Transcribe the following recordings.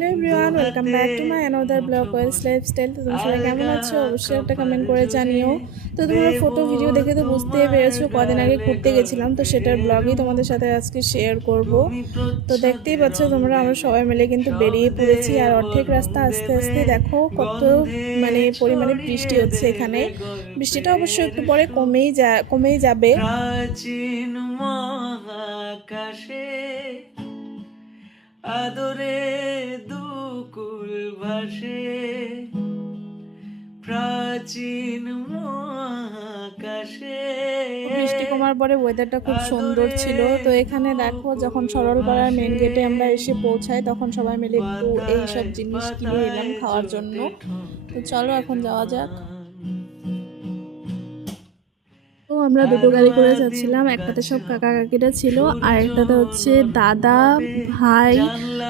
Hello everyone, welcome back to my another blog Wells lifestyle. তো তোমরা সবাই কেমন আছো? অবশ্যই একটা কমেন্ট করে জানিও। তো তোমরা ফটো ভিডিও দেখে তো বুঝতেই পেরেছো কদিন আগে ঘুরতে গেছিলাম, তো সেটার ব্লগই তোমাদের সাথে আজকে শেয়ার করব। তো দেখতেই পাচ্ছ তোমরা, আমরা সবাই মিলে কিন্তু বেরিয়ে পড়েছি। আর অর্ধেক রাস্তা আস্তে আস্তে দেখো কত পরিমাণে বৃষ্টি হচ্ছে এখানে। বৃষ্টিটা অবশ্যই একটু পরে কমেই যাবে। প্রাচীন মহাকাশে আদরে দুকুল ভাসে, প্রাচীন মহাকাশে বৃষ্টি কমার পরে ওয়েদারটা খুব সুন্দর ছিল। তো এখানে দেখো যখন সরলপাড়ার মেন গেটে আমরা এসে পৌঁছাই, তখন সবাই মিলে একটু এইসব জিনিস কিনে নিলাম খাওয়ার জন্য। তো চলো এখন যাওয়া যাক। তো আমরা দুটো গাড়ি করে যাচ্ছিলাম, একটাতে সব কাকা কাকিরা ছিল, আর একটাতে হচ্ছে দাদা, ভাই,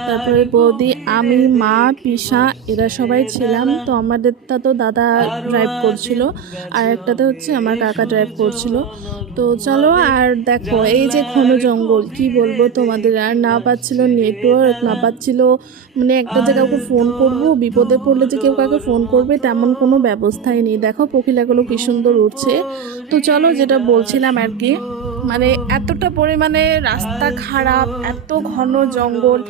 তারপরে বৌদি, আমি, মা, পিসা, এরা সবাই ছিলাম। তো আমাদেরটা তো দাদা ড্রাইভ করছিল, আর একটাতে হচ্ছে আমার কাকা ড্রাইভ করছিল। তো চলো, আর দেখো এই যে ঘন জঙ্গল, কি বলবো তোমাদের, আর না পাচ্ছিল নেটওয়ার্ক, না পাচ্ছিল মানে একটা যে কাউকে ফোন করব, বিপদে পড়লে যে কেউ কাউকে ফোন করবে তেমন কোনো ব্যবস্থাই নেই। দেখো পখিলাগুলো কি সুন্দর উঠছে। তো চলো, যেটা বলছিলাম আর কি, মানে এতটা পরিমাণে রাস্তা খারাপ, এত ঘন জঙ্গল,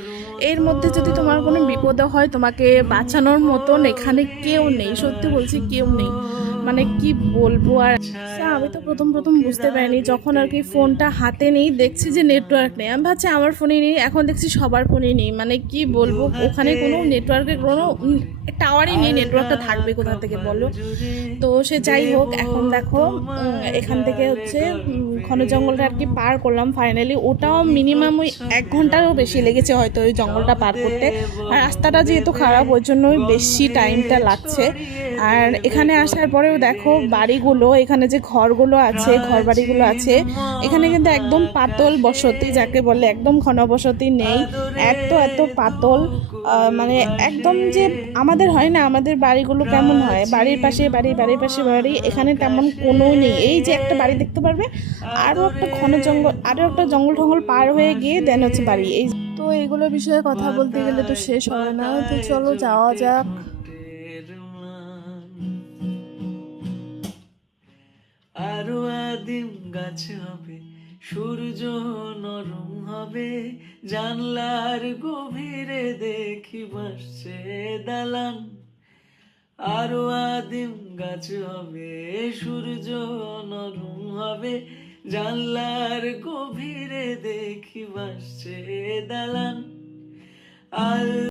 এর মধ্যে যদি তোমার কোনো বিপদে হয়, তোমাকে বাঁচানোর মতন এখানে কেউ নেই। সত্যি বলছি, কেউ নেই। মানে কি বলবো আর। আমি তো প্রথম প্রথম বুঝতে পারিনি, যখন আর কি ফোনটা হাতে নেই, দেখছি যে নেটওয়ার্ক নেই। আমি ভাবছি আমার ফোনে নেই, এখন দেখছি সবার ফোনেই নেই। মানে কি বলবো, ওখানে কোনো নেটওয়ার্কের কোনো টাওয়ারই নেই, নেটওয়ার্কটা থাকবে কোথা থেকে বলো। তো সে যাই হোক, এখন দেখো এখান থেকে হচ্ছে ঘন জঙ্গলটা আর কি পার করলাম ফাইনালি। ওটাও মিনিমাম ওই 1 ঘন্টারও বেশি লেগেছে হয়তো ওই জঙ্গলটা পার করতে। আর রাস্তাটা যেহেতু খারাপ, ওই জন্যই বেশি টাইমটা লাগছে। আর এখানে আসার পরেও দেখো বাড়িগুলো, এখানে যে ঘরগুলো আছে, ঘর বাড়িগুলো আছে, এখানে কিন্তু একদম পাতল বসতি যাকে বলে, একদম ঘন বসতি নেই। এত এত পাতল, মানে একদম যে আমাদের হয় না, আমাদের বাড়িগুলো কেমন হয়, বাড়ির পাশে বাড়ি, বাড়ির পাশে বাড়ি, এখানে তেমন কোনো নেই। এই যে একটা বাড়ি দেখতে পারবে, আরও একটা ঘন জঙ্গল, আরও একটা জঙ্গল টঙ্গল পার হয়ে গিয়ে দেন হচ্ছে বাড়ি। এই তো এইগুলো বিষয়ে কথা বলতে গেলে তো শেষ হবে না। তো চলো যাওয়া যাক। আরো আদিম গাছ হবে, সূর্য নরম হবে, জানলার গভীরে দেখি ভাসছে দালান। আরো আদিম গাছ হবে, সূর্য নরম হবে, জানলার গভীরে দেখি ভাসছে দালান।